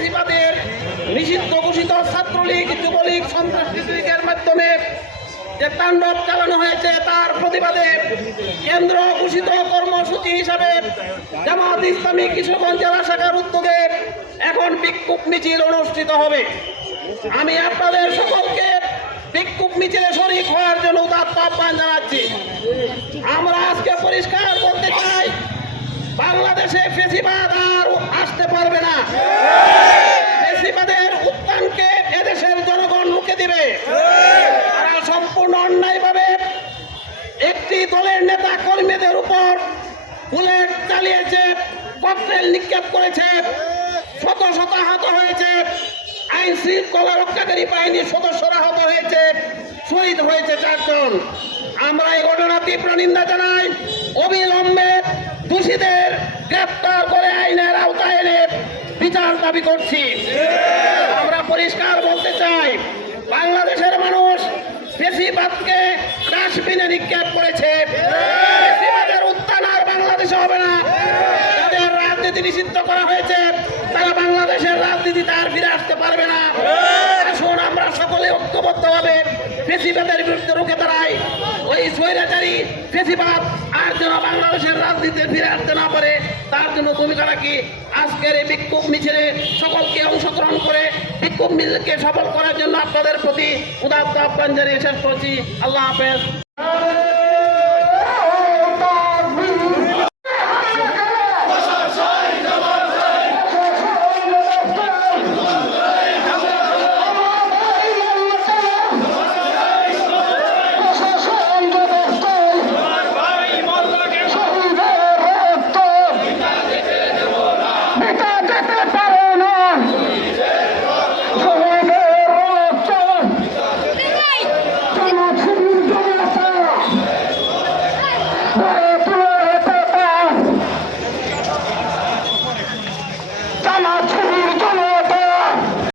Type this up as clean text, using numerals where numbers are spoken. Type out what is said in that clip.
ফেসিবাদের নিষিদ্ধ ঘোষিত ছাত্রলীগ, যুবলীগ, সন্ত্রাসী লীগের মাধ্যমে যে তাণ্ডব চালানো হয়েছে তার প্রতিবাদে কেন্দ্র ঘোষিত কর্মসূচি হিসাবে জামাত ইসলামী কিশোরগঞ্জ জেলা শাখার উদ্যোগে এখন বিক্ষোভ মিছিল অনুষ্ঠিত হবে। আমি আপনাদের সকলকে বিক্ষোভ মিছিলে শরীক হওয়ার জন্য উদাত্ত আহ্বান জানাচ্ছি। আমরা আজকে পরিষ্কার বলতে চাই, বাংলাদেশে ফেসিবাদ আর আসতে পারবে না। ফেসিবাদের উত্থানকে এদেশের জনগণ রুখে দিবে। তারা সম্পূর্ণ অন্যায়ভাবে একটি দলের নেতা কর্মীদের উপর বুলেট চালিয়েছে, ককটেল নিক্ষেপ করেছে, শত শত আহত হয়েছে, আইন শৃঙ্খলা রক্ষাকারী বাহিনীর সদস্যরা আহত হয়েছে, শহীদ হয়েছে 4 জন। আমরা এই ঘটনা তীব্র নিন্দা জানাই। অবিলম্বে দোষীদের গ্রেপ্তার করে আইনের আওতায় এনে বিচার দাবি করছি। আমরা পরিষ্কার বলতে চাই, বাংলাদেশের মানুষ ফেসিবাদকে ডাস্টবিনে নিক্ষেপ করেছে। ফেসিবাদের উত্থান আর বাংলাদেশে হবে না। তাদের রাজনীতি নিষিদ্ধ করা হয়েছে, তারা বাংলাদেশের রাজনীতিতে আর ফিরে আসতে পারবে না। আসুন আমরা সকলে ঐক্যবদ্ধভাবে ফেসিবাদের বিরুদ্ধে রুখে দাঁড়াই। ওই স্বৈরাচারী ফেসিবাদ আর যেন বাংলাদেশের রাজনীতিতে ফিরে আসতে না পারে, তার জন্য ভূমিকা রাখি। আজকের এই বিক্ষোভ মিছিলে সকলকে অংশগ্রহণ করে বিক্ষোভ মিছিলকে সফল করার জন্য আপনাদের প্রতি উদাত্ত আহ্বান জানিয়ে শেষ করছি। আল্লাহ হাফেজ।